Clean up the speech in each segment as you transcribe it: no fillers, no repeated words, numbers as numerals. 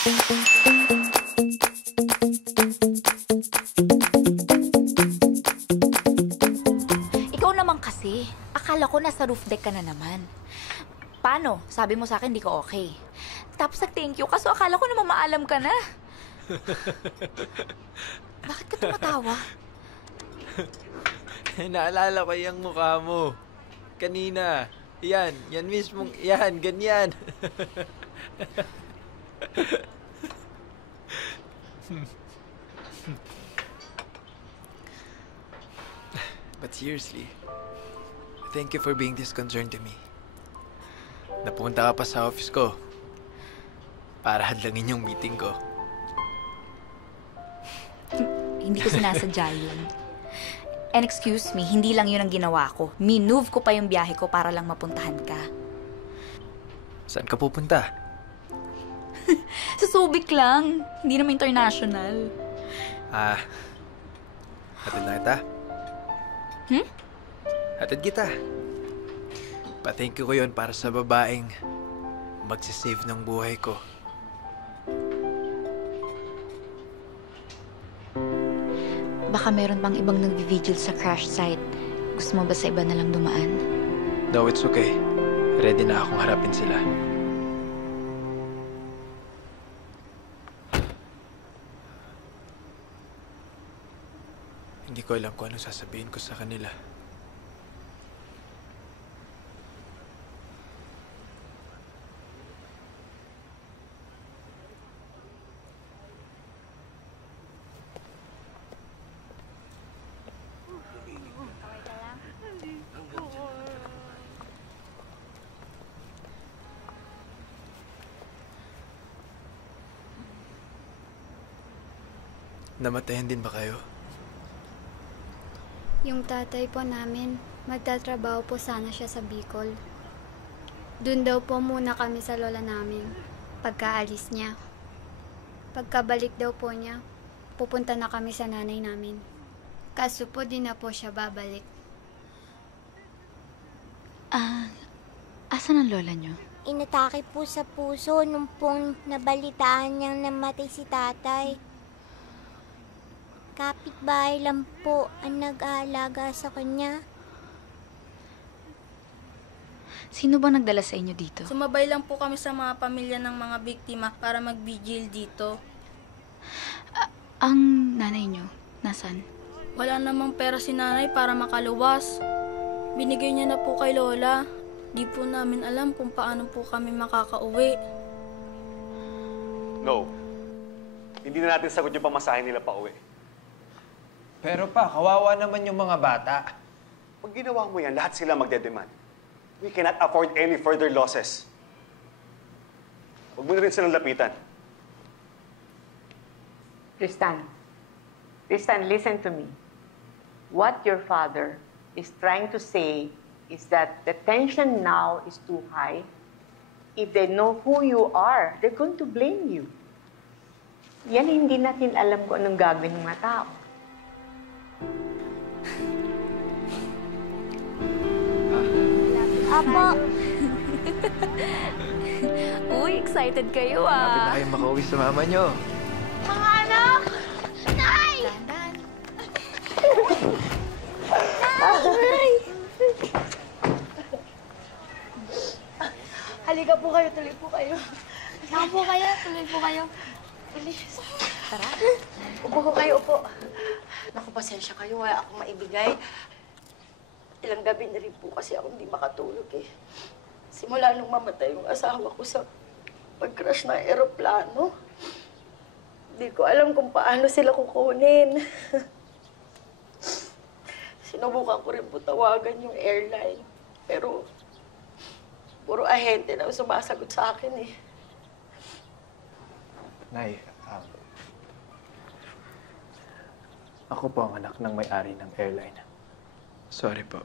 Ikaw naman kasi. Akala ko nasa roof deck ka na naman. Paano? Sabi mo sa akin di ka okay. Tapos nag-thank you, kaso akala ko naman maalam ka na. Bakit ka tumatawa? Naalala ko yung mukha mo. Kanina. Yan mismong, yan, ganyan. But seriously, thank you for being this concerned to me. Napunta ka pa sa office ko para hadlangin yung meeting ko. Hindi ko sinasadya yun. And excuse me, hindi lang yun ang ginawa ko. Minove ko pa yung biyahe ko para lang mapuntahan ka. Saan ka pupunta? Sa Subic lang. Hindi naman international. Hatid na kita? Hatid kita. Pa-thank you ko yun para sa babaeng magsisave ng buhay ko. Baka meron pang ibang nag-vigil sa crash site. Gusto mo ba sa iba na lang dumaan? No, it's okay. Ready na akong harapin sila. Hindi ko alam kung ano sasabihin ko sa kanila. Namatayan din ba kayo? Yung tatay po namin, magtatrabaho po sana siya sa Bicol. Doon daw po muna kami sa lola namin, pagkaalis niya. Pagkabalik daw po niya, pupunta na kami sa nanay namin. Kaso po di na po siya babalik. Asan ang lola niyo? Inatake po sa puso nung pong nabalitaan niyang namatay si tatay. Kapitbahay lang po ang nag-aalaga sa kanya. Sino ba nagdala sa inyo dito? Sumabay lang po kami sa mga pamilya ng mga biktima para mag-vigil dito. Ang nanay niyo, nasan? Wala namang pera si nanay para makaluwas. Binigay niya na po kay lola. Di po namin alam kung paano po kami makakauwi. No. Hindi na natin sagot yung pamasahe nila pa uwi. Pero pa, kawawa naman yung mga bata. Pag ginawa mo yan, lahat sila magdedemand. We cannot afford any further losses. Huwag mo na rin silang lapitan. Tristan, listen to me. What your father is trying to say is that the tension now is too high. If they know who you are, they're going to blame you. Yan hindi natin alam kung anong gagawin ng mga tao. Apo, Uy, excited kayo Malapit na kayo makauwi sa mama nyo. mga anak! Nay! Dandan. Nay! Halika po kayo, tuloy po kayo. Saan po kayo? Tuloy po kayo. Bilis. Tara. Upo ko kayo, upo. Naku, pasensya kayo, wala akong maibigay. Ilang gabi na rin po kasi ako hindi makatulog eh. Simula nung mamatay yung asawa ko sa pag-crash ng eroplano. Hindi ko alam kung paano sila kukunin. Sinubukan ko rin po tawagan yung airline. Pero puro ahente na sumasagot sa akin eh. Nay, ako po ang anak ng may-ari ng airline. Sorry po.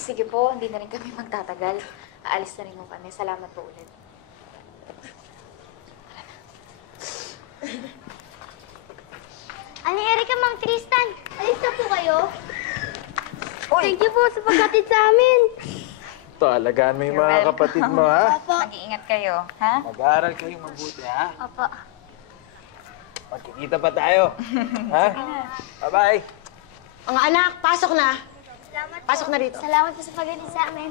Sige po, hindi na rin kami magtatagal. Aalis na rin mo kami. Salamat po ulit. Ani Erika, Mang Tristan, alis na po kayo? Thank you po sa pagkatid sa amin. Alagaan mo yung mga kapatid mo, ha? Mag-iingat kayo, ha? Mag-aaral kayong mabuti, ha? Opo. Magkikita pa tayo. Ha? Bye-bye. Mga anak, pasok na. Salamat Pasok na rito. Salamat po sa pagkatid sa amin.